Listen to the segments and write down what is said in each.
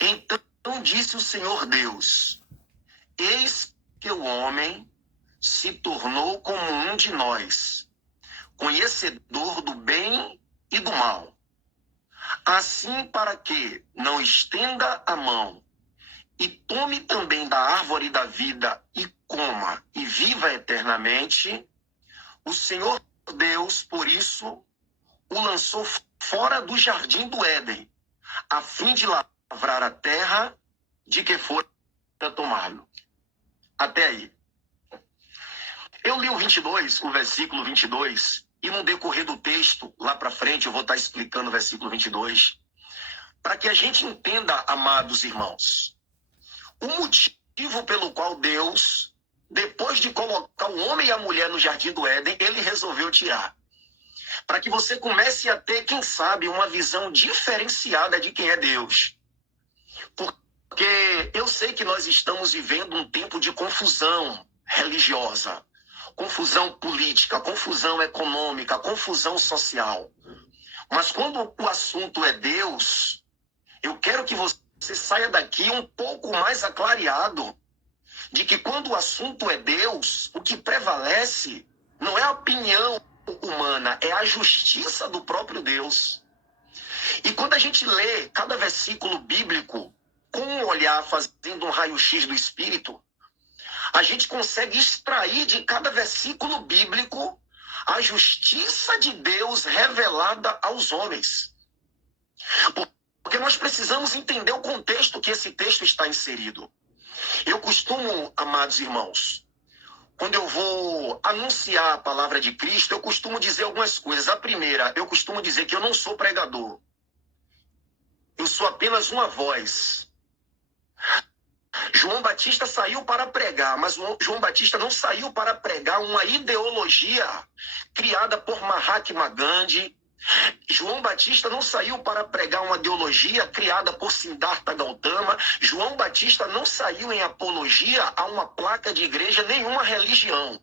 Então disse o Senhor Deus: eis que o homem se tornou como um de nós, conhecedor do bem e do mal. Assim, para que não estenda a mão e tome também da árvore da vida e coma e viva eternamente, o Senhor Deus, por isso, o lançou fora do jardim do Éden, a fim de lavrar a terra de que fora tomado. Até aí. Eu li o versículo 22, e no decorrer do texto, lá para frente, eu vou estar explicando o versículo 22, para que a gente entenda, amados irmãos, o motivo pelo qual Deus, depois de colocar o homem e a mulher no jardim do Éden, ele resolveu tirar. Para que você comece a ter, quem sabe, uma visão diferenciada de quem é Deus. Porque eu sei que nós estamos vivendo um tempo de confusão religiosa, confusão política, confusão econômica, confusão social. Mas quando o assunto é Deus, eu quero que você saia daqui um pouco mais aclareado de que quando o assunto é Deus, o que prevalece não é a opinião humana, é a justiça do próprio Deus. E quando a gente lê cada versículo bíblico com um olhar fazendo um raio-x do Espírito, a gente consegue extrair de cada versículo bíblico a justiça de Deus revelada aos homens. Porque nós precisamos entender o contexto que esse texto está inserido. Eu costumo, amados irmãos, quando eu vou anunciar a palavra de Cristo, eu costumo dizer algumas coisas. A primeira, eu costumo dizer que eu não sou pregador. Eu sou apenas uma voz. João Batista saiu para pregar, mas João Batista não saiu para pregar uma ideologia criada por Mahatma Gandhi. João Batista não saiu para pregar uma ideologia criada por Siddhartha Gautama. João Batista não saiu em apologia a uma placa de igreja, nenhuma religião.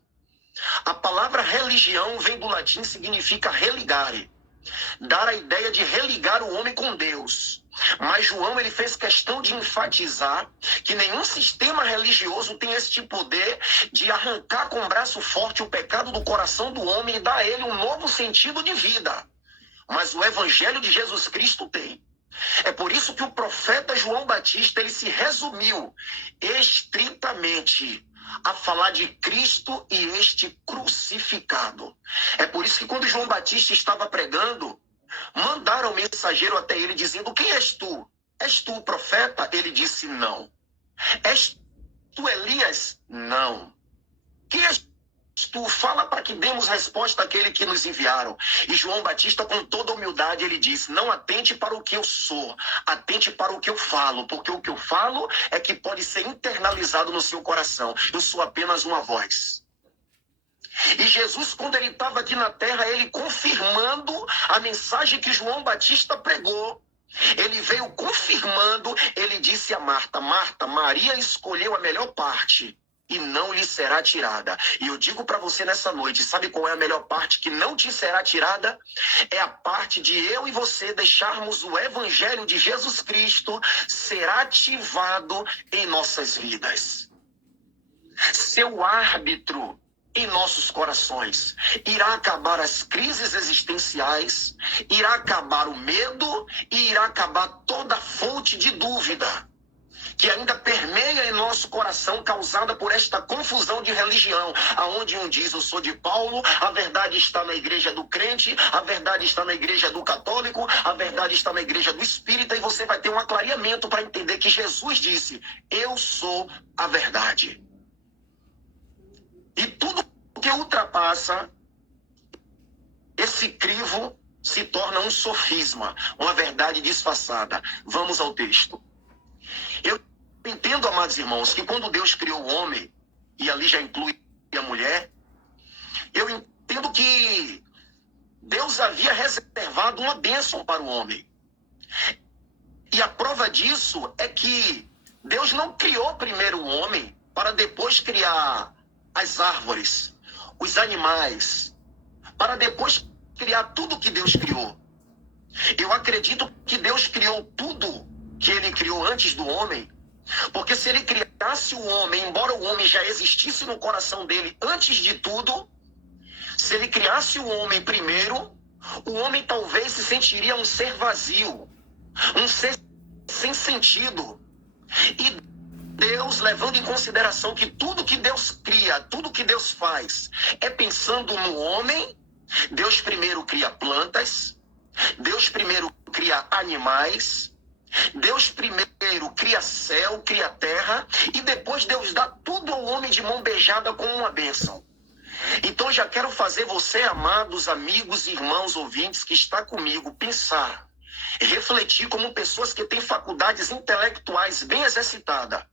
A palavra religião vem do latim, significa religare, dar a ideia de religar o homem com Deus. Mas João, ele fez questão de enfatizar que nenhum sistema religioso tem este poder de arrancar com um braço forte o pecado do coração do homem e dar a ele um novo sentido de vida. Mas o evangelho de Jesus Cristo tem. É por isso que o profeta João Batista, ele se resumiu estritamente a falar de Cristo e este crucificado. É por isso que quando João Batista estava pregando, mandaram um mensageiro até ele dizendo: quem és tu? És tu o profeta? Ele disse: não. És tu Elias? Não. Quem és tu? Fala para que demos resposta àquele que nos enviaram. E João Batista, com toda humildade, ele disse: não atente para o que eu sou, atente para o que eu falo, porque o que eu falo é que pode ser internalizado no seu coração. Eu sou apenas uma voz. E Jesus, quando ele estava aqui na terra, ele confirmando a mensagem que João Batista pregou. Ele veio confirmando, ele disse a Marta: Marta, Maria escolheu a melhor parte e não lhe será tirada. E eu digo para você nessa noite, sabe qual é a melhor parte que não te será tirada? É a parte de eu e você deixarmos o evangelho de Jesus Cristo ser ativado em nossas vidas. Seu árbitro em nossos corações. Irá acabar as crises existenciais, irá acabar o medo e irá acabar toda fonte de dúvida que ainda permeia em nosso coração, causada por esta confusão de religião, aonde um diz: eu sou de Paulo, a verdade está na igreja do crente, a verdade está na igreja do católico, a verdade está na igreja do espírita, e você vai ter um aclareamento para entender que Jesus disse: eu sou a verdade. E tudo que ultrapassa esse crivo se torna um sofisma, uma verdade disfarçada. Vamos ao texto. Eu entendo, amados irmãos, que quando Deus criou o homem, e ali já inclui a mulher, eu entendo que Deus havia reservado uma bênção para o homem. E a prova disso é que Deus não criou primeiro o homem para depois criar as árvores, os animais, para depois criar tudo que Deus criou. Eu acredito que Deus criou tudo que ele criou antes do homem, porque se ele criasse o homem, embora o homem já existisse no coração dele antes de tudo, se ele criasse o homem primeiro, o homem talvez se sentiria um ser vazio, um ser sem sentido. E Deus, levando em consideração que tudo que Deus cria, tudo que Deus faz, é pensando no homem, Deus primeiro cria plantas, Deus primeiro cria animais, Deus primeiro cria céu, cria terra, e depois Deus dá tudo ao homem de mão beijada como uma bênção. Então já quero fazer você, amados amigos, irmãos, ouvintes, que está comigo, pensar, refletir como pessoas que têm faculdades intelectuais bem exercitadas.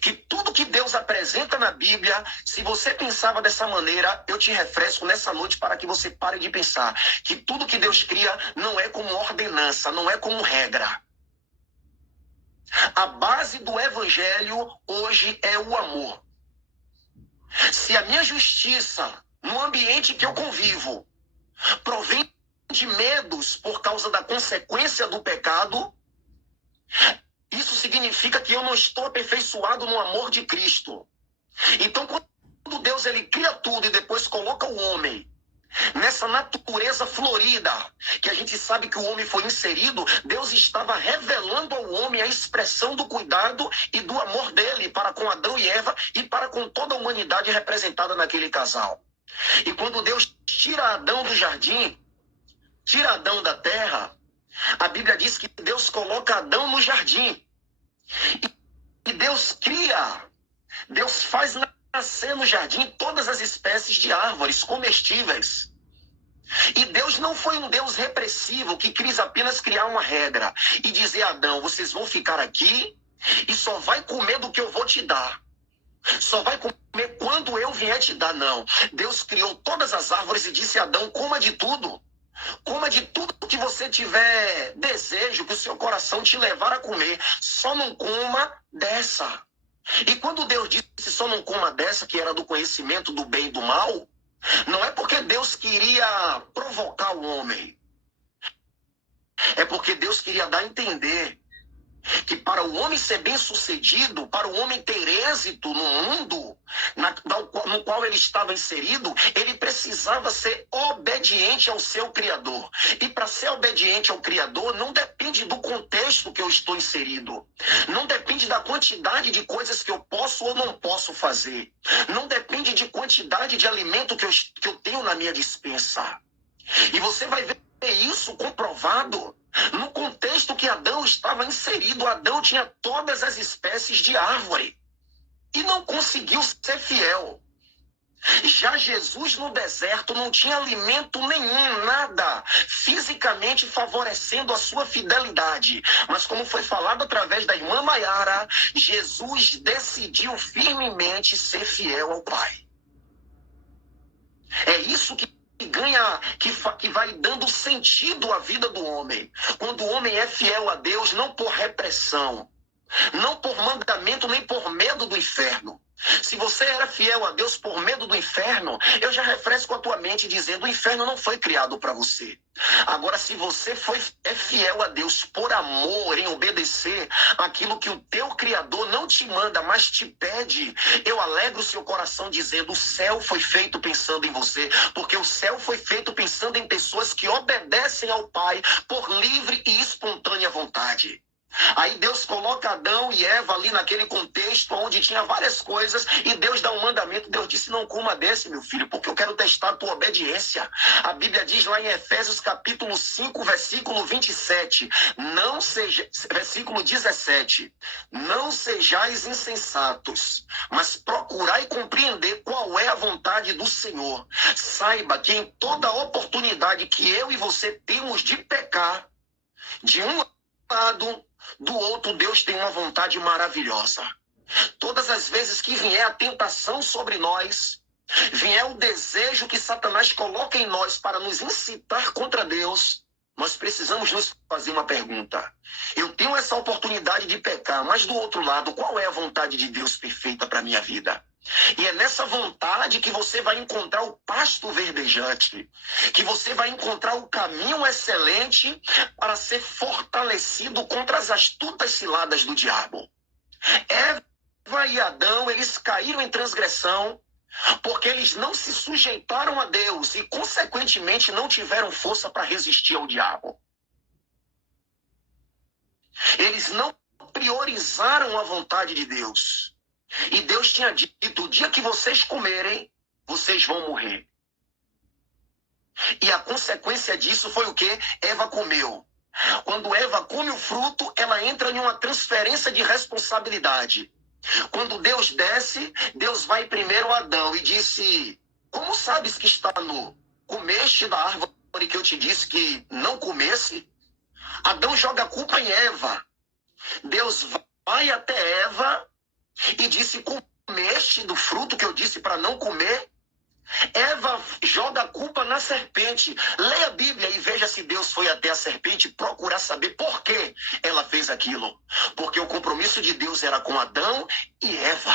Que tudo que Deus apresenta na Bíblia, se você pensava dessa maneira, eu te refresco nessa noite para que você pare de pensar. Que tudo que Deus cria não é como ordenança, não é como regra. A base do evangelho hoje é o amor. Se a minha justiça, no ambiente que eu convivo, provém de medos por causa da consequência do pecado, isso significa que eu não estou aperfeiçoado no amor de Cristo. Então, quando Deus ele cria tudo e depois coloca o homem nessa natureza florida, que a gente sabe que o homem foi inserido, Deus estava revelando ao homem a expressão do cuidado e do amor dele para com Adão e Eva e para com toda a humanidade representada naquele casal. E quando Deus tira Adão do jardim, tira Adão da terra, a Bíblia diz que Deus coloca Adão no jardim. E Deus cria, Deus faz nascer no jardim todas as espécies de árvores comestíveis. E Deus não foi um Deus repressivo que quis apenas criar uma regra e dizer a Adão, vocês vão ficar aqui e só vai comer do que eu vou te dar. Só vai comer quando eu vier te dar, não. Deus criou todas as árvores e disse a Adão, coma de tudo. Coma de tudo que você tiver desejo, que o seu coração te levar a comer. Só não coma dessa. E quando Deus disse só não coma dessa, que era do conhecimento do bem e do mal, não é porque Deus queria provocar o homem. É porque Deus queria dar a entender que para o homem ser bem-sucedido, para o homem ter êxito no mundo no qual ele estava inserido, ele precisava ser obediente ao seu Criador. E para ser obediente ao Criador, não depende do contexto que eu estou inserido. Não depende da quantidade de coisas que eu posso ou não posso fazer. Não depende de quantidade de alimento que eu tenho na minha despensa. E você vai ver isso comprovado no contexto que Adão estava inserido. Adão tinha todas as espécies de árvore e não conseguiu ser fiel. Já Jesus no deserto não tinha alimento nenhum, nada fisicamente favorecendo a sua fidelidade. Mas como foi falado através da irmã Maiara, Jesus decidiu firmemente ser fiel ao Pai. É isso que que vai dando sentido à vida do homem. Quando o homem é fiel a Deus, não por repressão, não por mandamento, nem por medo do inferno. Se você era fiel a Deus por medo do inferno, eu já refresco a tua mente dizendo, o inferno não foi criado para você. Agora, se você é fiel a Deus por amor, em obedecer aquilo que o teu Criador não te manda, mas te pede, eu alegro o seu coração dizendo, o céu foi feito pensando em você, porque o céu foi feito pensando em pessoas que obedecem ao Pai por livre e espontânea vontade. Aí Deus coloca Adão e Eva ali naquele contexto onde tinha várias coisas e Deus dá um mandamento. Deus disse, não coma desse, meu filho, porque eu quero testar a tua obediência. A Bíblia diz lá em Efésios capítulo 5, versículo 27, versículo 17, não sejais insensatos, mas procurai compreender qual é a vontade do Senhor. Saiba que em toda oportunidade que eu e você temos de pecar, de um lado, do outro, Deus tem uma vontade maravilhosa. Todas as vezes que vier a tentação sobre nós, vier o desejo que Satanás coloca em nós para nos incitar contra Deus, nós precisamos nos fazer uma pergunta. Eu tenho essa oportunidade de pecar, mas do outro lado, qual é a vontade de Deus perfeita para a minha vida? E é nessa vontade que você vai encontrar o pasto verdejante, que você vai encontrar o caminho excelente para ser fortalecido contra as astutas ciladas do diabo. Eva e Adão, eles caíram em transgressão porque eles não se sujeitaram a Deus e, consequentemente, não tiveram força para resistir ao diabo. Eles não priorizaram a vontade de Deus. E Deus tinha dito, o dia que vocês comerem, vocês vão morrer. E a consequência disso foi o quê? Eva comeu. Quando Eva come o fruto, ela entra em uma transferência de responsabilidade. Quando Deus desce, Deus vai primeiro a Adão e disse, como sabes que está nu? Comeste da árvore que eu te disse que não comesse? Adão joga a culpa em Eva. Deus vai até Eva e disse, comeste do fruto que eu disse para não comer? Eva joga a culpa na serpente. Leia a Bíblia e veja se Deus foi até a serpente procurar saber por que ela fez aquilo. Porque o compromisso de Deus era com Adão e Eva.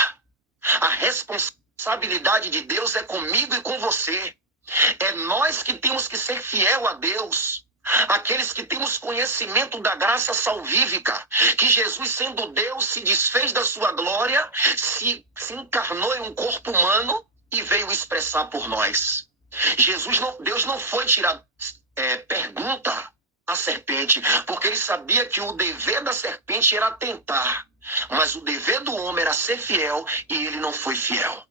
A responsabilidade de Deus é comigo e com você. É nós que temos que ser fiel a Deus. Aqueles que temos conhecimento da graça salvífica, que Jesus, sendo Deus, se desfez da sua glória, se encarnou em um corpo humano e veio expressar por nós. Deus não foi tirar pergunta à serpente, porque ele sabia que o dever da serpente era tentar, mas o dever do homem era ser fiel e ele não foi fiel.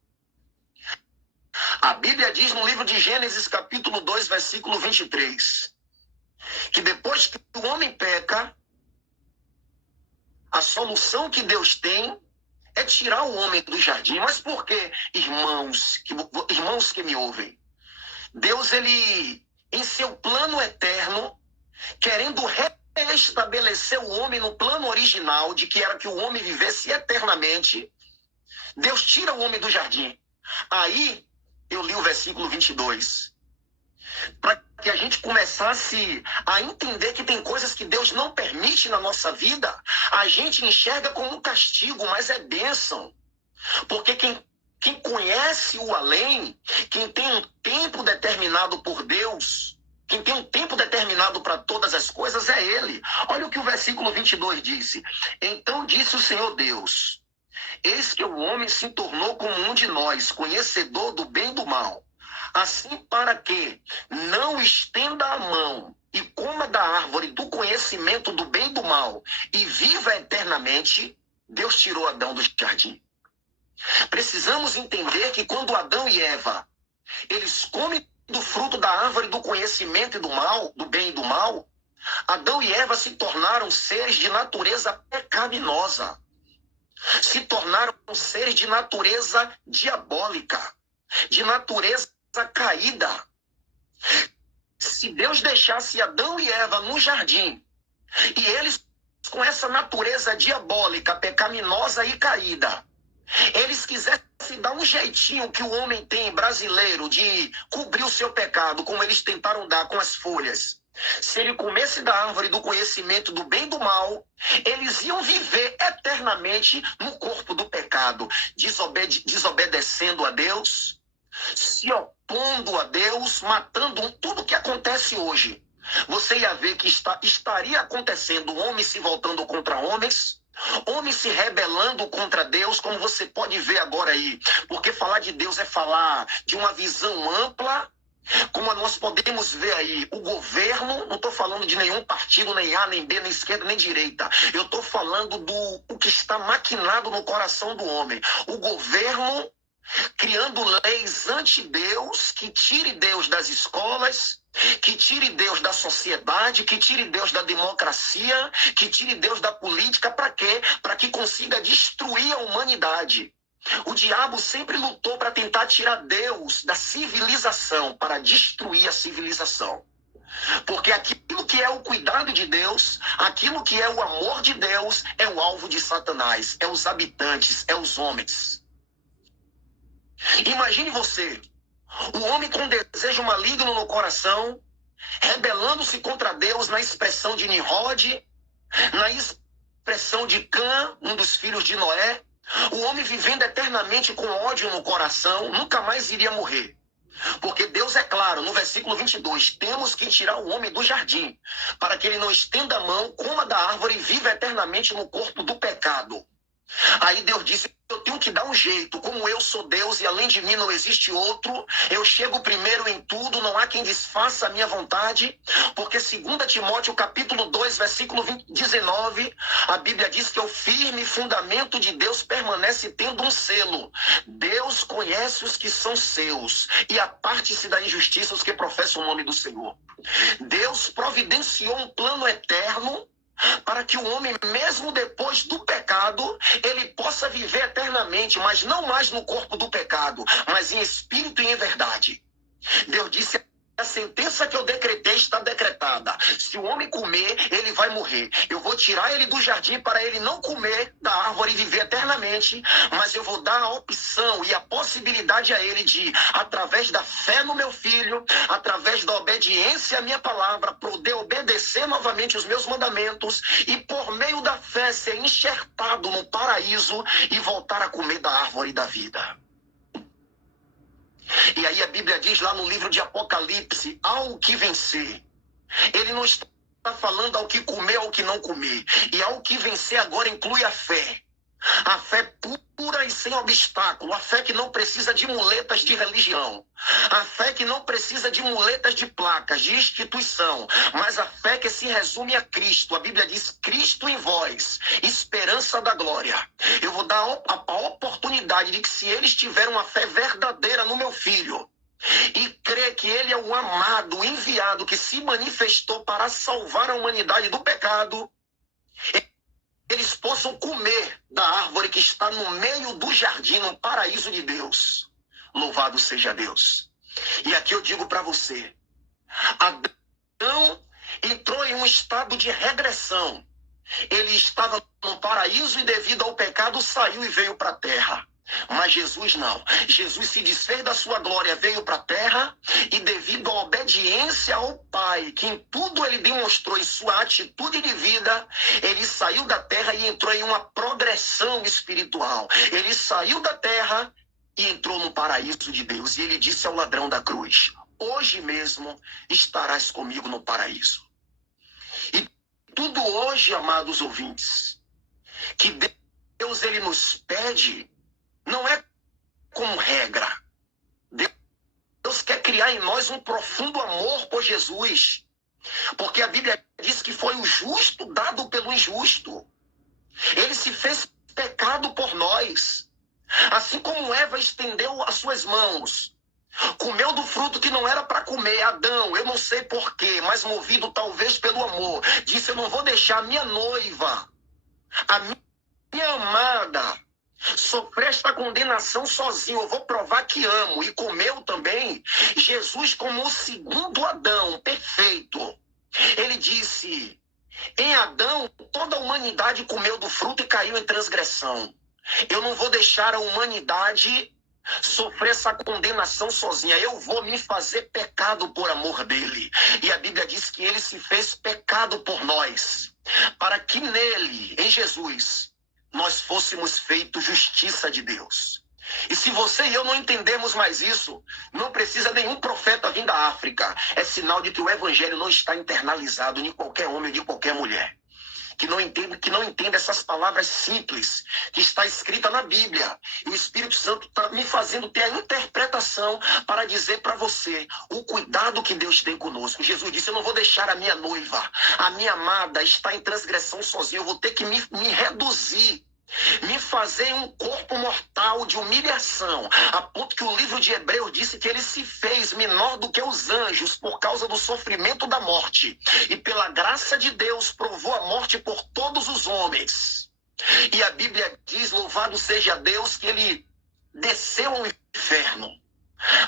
A Bíblia diz no livro de Gênesis, capítulo 2, versículo 23, que depois que o homem peca, a solução que Deus tem é tirar o homem do jardim. Mas por que, irmãos que me ouvem? Deus, ele, em seu plano eterno, querendo restabelecer o homem no plano original, de que era que o homem vivesse eternamente, Deus tira o homem do jardim. Aí, eu li o versículo 22, para que a gente começasse a entender que tem coisas que Deus não permite na nossa vida, a gente enxerga como um castigo, mas é bênção. Porque quem conhece o além, quem tem um tempo determinado por Deus, quem tem um tempo determinado para todas as coisas é Ele. Olha o que o versículo 22 disse. Então disse o Senhor Deus, eis que o homem se tornou como um de nós, conhecedor do bem e do mal. Assim, para que não estenda a mão e coma da árvore do conhecimento do bem e do mal e viva eternamente, Deus tirou Adão do jardim. Precisamos entender que quando Adão e Eva, eles comem do fruto da árvore do conhecimento e do mal, do bem e do mal, Adão e Eva se tornaram seres de natureza pecaminosa. Se tornaram seres de natureza diabólica, de natureza caída. Se Deus deixasse Adão e Eva no jardim, e eles com essa natureza diabólica, pecaminosa e caída, eles quisessem dar um jeitinho que o homem tem brasileiro de cobrir o seu pecado, como eles tentaram dar com as folhas. Se ele comesse da árvore do conhecimento do bem e do mal, eles iam viver eternamente no corpo do pecado, desobedecendo a Deus, se opondo a Deus, matando tudo que acontece hoje. Você ia ver que estaria acontecendo homens se voltando contra homens, homens se rebelando contra Deus, como você pode ver agora aí. Porque falar de Deus é falar de uma visão ampla, como nós podemos ver aí, o governo, não estou falando de nenhum partido, nem A, nem B, nem esquerda, nem direita. Eu estou falando do que está maquinado no coração do homem. O governo criando leis anti-Deus, que tire Deus das escolas, que tire Deus da sociedade, que tire Deus da democracia, que tire Deus da política. Para quê? Para que consiga destruir a humanidade. O diabo sempre lutou para tentar tirar Deus da civilização, para destruir a civilização. Porque aquilo que é o cuidado de Deus, aquilo que é o amor de Deus, é o alvo de Satanás, é os habitantes, é os homens. Imagine você, o homem com desejo maligno no coração, rebelando-se contra Deus na expressão de Nimrod, na expressão de Cã, um dos filhos de Noé, O homem vivendo eternamente com ódio no coração, nunca mais iria morrer. Porque Deus é claro, no versículo 22, temos que tirar o homem do jardim, para que ele não estenda a mão, coma da árvore e viva eternamente no corpo do pecado. Aí Deus disse, eu tenho que dar um jeito, como eu sou Deus e além de mim não existe outro, eu chego primeiro em tudo, não há quem desfaça a minha vontade, porque 2 Timóteo capítulo 2, versículo 19, a Bíblia diz que o firme fundamento de Deus permanece tendo um selo. Deus conhece os que são seus e aparte-se da injustiça os que professam o nome do Senhor. Deus providenciou um plano eterno para que o homem, mesmo depois do pecado, ele possa viver eternamente, mas não mais no corpo do pecado, mas em espírito e em verdade. Deus disse, a sentença que eu decretei está decretada. Se o homem comer, ele vai morrer. Eu vou tirar ele do jardim para ele não comer da árvore e viver eternamente, mas eu vou dar a opção e a possibilidade a ele de, através da fé no meu filho, através da obediência à minha palavra, poder obedecer novamente os meus mandamentos e por meio da fé ser enxertado no paraíso e voltar a comer da árvore da vida. E aí a Bíblia diz lá no livro de Apocalipse, ao que vencer. Ele não está falando ao que comer ou ao que não comer. E ao que vencer agora inclui a fé. A fé pura e sem obstáculo. A fé que não precisa de muletas de religião. A fé que não precisa de muletas de placas, de instituição. Mas a fé que se resume a Cristo. A Bíblia diz, Cristo em vós, esperança da glória. Eu vou dar a oportunidade de que se eles tiverem uma fé verdadeira no meu filho, e crer que ele é o amado, o enviado que se manifestou para salvar a humanidade do pecado, eles possam comer da árvore que está no meio do jardim, no paraíso de Deus. Louvado seja Deus. E aqui eu digo para você, Adão entrou em um estado de regressão. Ele estava no paraíso e devido ao pecado saiu e veio para a terra. Mas Jesus não. Jesus se desfez da sua glória, veio para a terra e devido à obediência ao Pai, que em tudo ele demonstrou em sua atitude de vida, ele saiu da terra e entrou em uma progressão espiritual. Ele saiu da terra e entrou no paraíso de Deus. E ele disse ao ladrão da cruz, hoje mesmo estarás comigo no paraíso. E tudo hoje, amados ouvintes, que Deus ele nos pede, não é como regra. Deus quer criar em nós um profundo amor por Jesus. Porque a Bíblia diz que foi o justo dado pelo injusto. Ele se fez pecado por nós. Assim como Eva estendeu as suas mãos, comeu do fruto que não era para comer. Adão, eu não sei porquê, mas movido talvez pelo amor, disse, eu não vou deixar a minha noiva, a minha amada, sofrer esta condenação sozinho, eu vou provar que amo. E comeu também. Jesus, como o segundo Adão, perfeito, ele disse, em Adão toda a humanidade comeu do fruto e caiu em transgressão. Eu não vou deixar a humanidade sofrer essa condenação sozinha. Eu vou me fazer pecado por amor dele. E a Bíblia diz que ele se fez pecado por nós, para que nele, em Jesus, nós fôssemos feitos justiça de Deus. E se você e eu não entendermos mais isso, não precisa nenhum profeta vir da África. É sinal de que o evangelho não está internalizado em qualquer homem ou de qualquer mulher. Que não entenda essas palavras simples que está escrita na Bíblia. E o Espírito Santo está me fazendo ter a interpretação para dizer para você o cuidado que Deus tem conosco. Jesus disse, eu não vou deixar a minha noiva, a minha amada, estar em transgressão sozinha. Eu vou ter que me reduzir, me fazer um corpo mortal de humilhação, a ponto que o livro de Hebreus disse que ele se fez menor do que os anjos por causa do sofrimento da morte. E pela graça de Deus provou a morte por todos os homens. E a Bíblia diz, louvado seja Deus, que ele desceu ao inferno.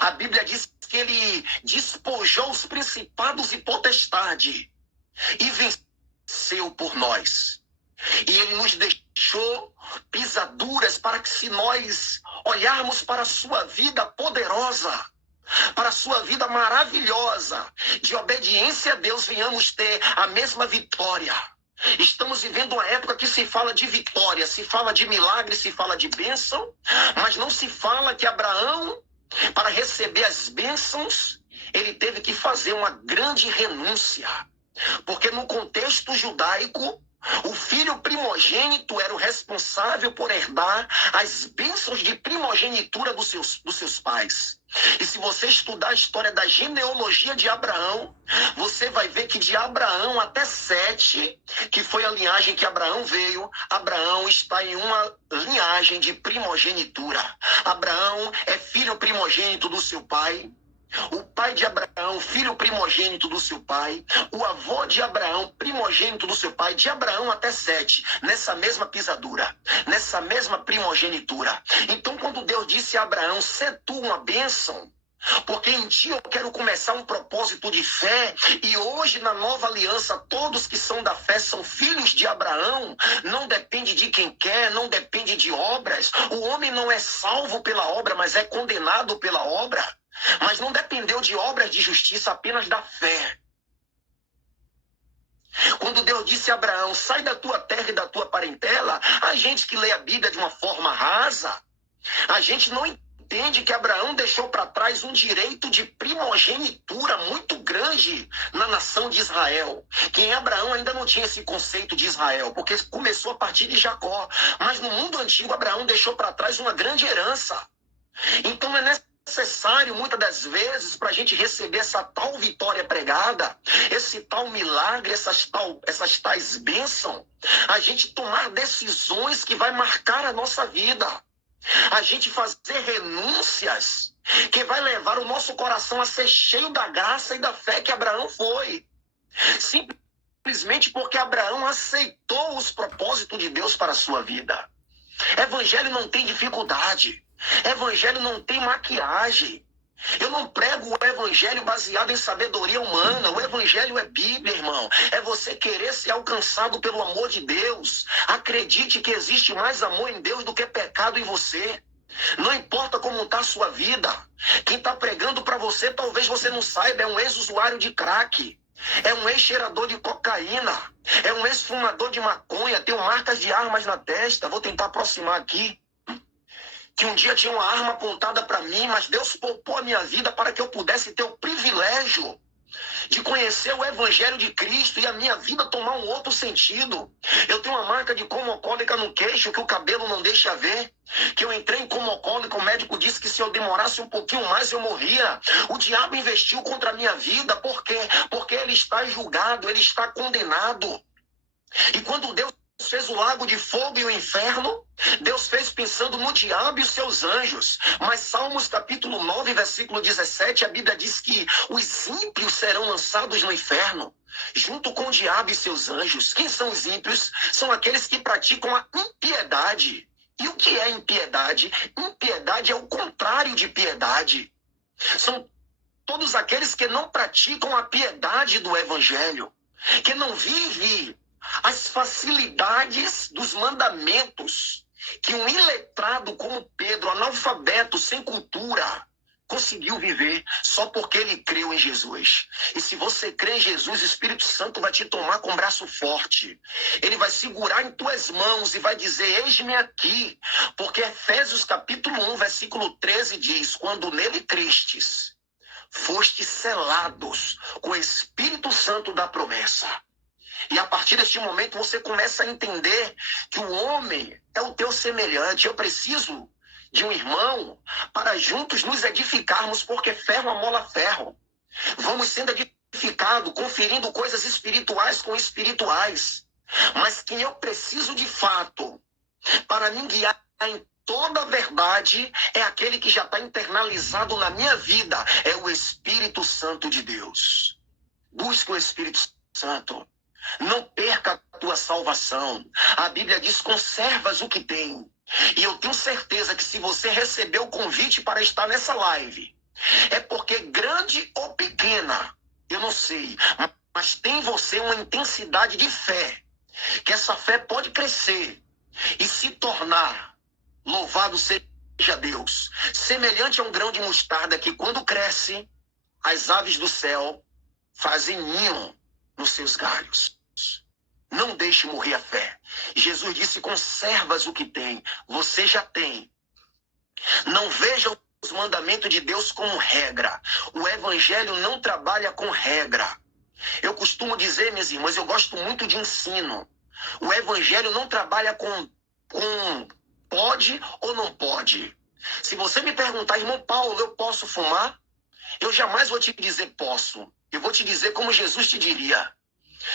A Bíblia diz que ele despojou os principados e potestade e venceu por nós. E ele nos deixou pisaduras para que, se nós olharmos para a sua vida poderosa, para a sua vida maravilhosa, de obediência a Deus, venhamos ter a mesma vitória. Estamos vivendo uma época que se fala de vitória, se fala de milagre, se fala de bênção, mas não se fala que Abraão, para receber as bênçãos, ele teve que fazer uma grande renúncia. Porque no contexto judaico, o filho primogênito era o responsável por herdar as bênçãos de primogenitura dos seus pais. E se você estudar a história da genealogia de Abraão, você vai ver que de Abraão até Sete, que foi a linhagem que Abraão veio, Abraão está em uma linhagem de primogenitura. Abraão é filho primogênito do seu pai. O pai de Abraão, filho primogênito do seu pai. O avô de Abraão, primogênito do seu pai. De Abraão até Sete, nessa mesma pisadura, nessa mesma primogenitura. Então, quando Deus disse a Abraão, sê tu uma bênção, porque em ti eu quero começar um propósito de fé, e hoje na nova aliança todos que são da fé são filhos de Abraão. Não depende de quem quer, não depende de obras. O homem não é salvo pela obra, mas é condenado pela obra. Mas não dependeu de obras de justiça, apenas da fé. Quando Deus disse a Abraão, sai da tua terra e da tua parentela, a gente que lê a Bíblia de uma forma rasa, a gente não entende que Abraão deixou para trás um direito de primogenitura muito grande na nação de Israel. Que em Abraão ainda não tinha esse conceito de Israel, porque começou a partir de Jacó. Mas no mundo antigo, Abraão deixou para trás uma grande herança. Então é necessário, muitas das vezes, para a gente receber essa tal vitória pregada, esse tal milagre, essas tais bênçãos, a gente tomar decisões que vai marcar a nossa vida. A gente fazer renúncias que vai levar o nosso coração a ser cheio da graça e da fé que Abraão foi. Simplesmente porque Abraão aceitou os propósitos de Deus para a sua vida. Evangelho não tem dificuldade. Evangelho não tem maquiagem. Eu não prego o evangelho baseado em sabedoria humana. O evangelho é Bíblia, irmão. É você querer ser alcançado pelo amor de Deus. Acredite que existe mais amor em Deus do que pecado em você. Não importa como está a sua vida. Quem está pregando para você, talvez você não saiba, é um ex-usuário de crack. É um ex-cheirador de cocaína. É um ex-fumador de maconha. Tem marcas de armas na testa. Vou tentar aproximar aqui. Que um dia tinha uma arma apontada para mim, mas Deus poupou a minha vida para que eu pudesse ter o privilégio de conhecer o Evangelho de Cristo e a minha vida tomar um outro sentido. Eu tenho uma marca de coma alcoólica no queixo que o cabelo não deixa ver. Que eu entrei em coma alcoólica, o médico disse que se eu demorasse um pouquinho mais eu morria. O diabo investiu contra a minha vida. Por quê? Porque ele está julgado, ele está condenado. E quando Deus fez o lago de fogo e o inferno, Deus fez pensando no diabo e os seus anjos. Mas Salmos capítulo 9, versículo 17, a Bíblia diz que os ímpios serão lançados no inferno, junto com o diabo e seus anjos. Quem são os ímpios? São aqueles que praticam a impiedade. E o que é impiedade? Impiedade é o contrário de piedade. São todos aqueles que não praticam a piedade do Evangelho, que não vivem as facilidades dos mandamentos que um iletrado como Pedro, analfabeto, sem cultura, conseguiu viver só porque ele creu em Jesus. E se você crê em Jesus, o Espírito Santo vai te tomar com o braço forte. Ele vai segurar em tuas mãos e vai dizer, eis-me aqui. Porque Efésios capítulo 1, versículo 13 diz, quando nele crestes, fostes selados com o Espírito Santo da promessa. E a partir deste momento você começa a entender que o homem é o teu semelhante. Eu preciso de um irmão para juntos nos edificarmos, porque ferro amola ferro. Vamos sendo edificados, conferindo coisas espirituais com espirituais. Mas quem eu preciso de fato para me guiar em toda a verdade é aquele que já está internalizado na minha vida. É o Espírito Santo de Deus. Busque o Espírito Santo. Não perca a tua salvação. A Bíblia diz, conservas o que tem. E eu tenho certeza que se você recebeu o convite para estar nessa live, é porque grande ou pequena, eu não sei, mas tem em você uma intensidade de fé, que essa fé pode crescer e se tornar, louvado seja Deus, semelhante a um grão de mostarda que quando cresce, as aves do céu fazem ninho nos seus galhos. Não deixe morrer a fé. Jesus disse, conservas o que tem. Você já tem. Não veja os mandamentos de Deus como regra. O evangelho não trabalha com regra. Eu costumo dizer, minhas irmãs, eu gosto muito de ensino. O evangelho não trabalha com pode ou não pode. Se você me perguntar, irmão Paulo, eu posso fumar? Eu jamais vou te dizer posso. Eu vou te dizer como Jesus te diria.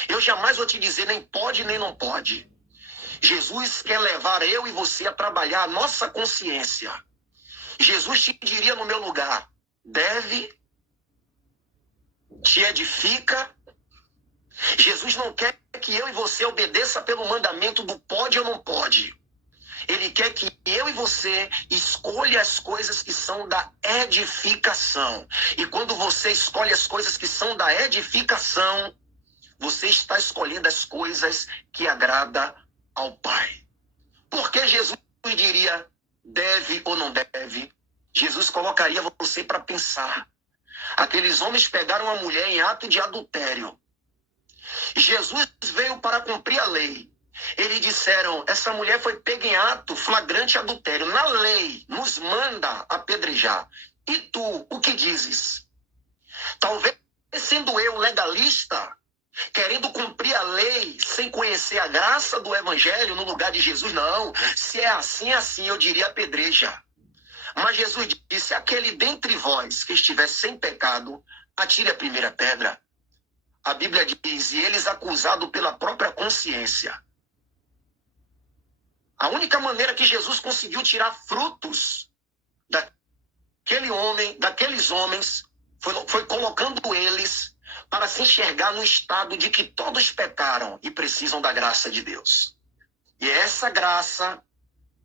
Eu jamais vou te dizer nem pode nem não pode. Jesus quer levar eu e você a trabalhar a nossa consciência. Jesus te diria no meu lugar, deve, te edifica. Jesus não quer que eu e você obedeça pelo mandamento do pode ou não pode. Ele quer que eu e você escolha as coisas que são da edificação. E quando você escolhe as coisas que são da edificação, você está escolhendo as coisas que agradam ao Pai. Por que Jesus diria deve ou não deve? Jesus colocaria você para pensar. Aqueles homens pegaram uma mulher em ato de adultério. Jesus veio para cumprir a lei. Eles disseram, essa mulher foi pega em ato flagrante adultério. Na lei, nos manda apedrejar. E tu, o que dizes? Talvez sendo eu legalista, querendo cumprir a lei sem conhecer a graça do evangelho no lugar de Jesus, não. Se é assim, eu diria apedreja. Mas Jesus disse, aquele dentre vós que estiver sem pecado, atire a primeira pedra. A Bíblia diz, e eles acusados pela própria consciência. A única maneira que Jesus conseguiu tirar frutos daqueles homens, foi colocando eles para se enxergar no estado de que todos pecaram e precisam da graça de Deus. E é essa graça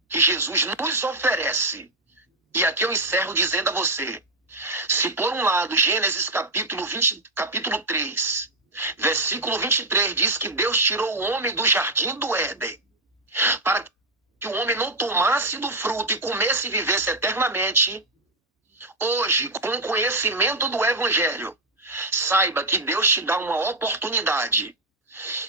que Jesus nos oferece. E aqui eu encerro dizendo a você, se por um lado, Gênesis capítulo 3, versículo 23, diz que Deus tirou o homem do jardim do Éden, para que o homem não tomasse do fruto e comesse e vivesse eternamente. Hoje, com o conhecimento do evangelho, saiba que Deus te dá uma oportunidade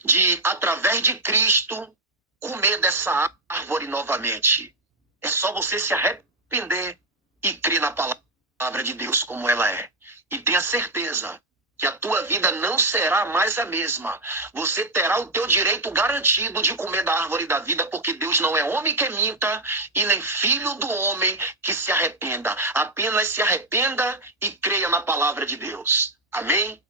de, através de Cristo, comer dessa árvore novamente. É só você se arrepender e crer na palavra de Deus como ela é. E tenha certeza que a tua vida não será mais a mesma. Você terá o teu direito garantido de comer da árvore da vida, porque Deus não é homem que minta e nem filho do homem que se arrependa. Apenas se arrependa e creia na palavra de Deus. Amém?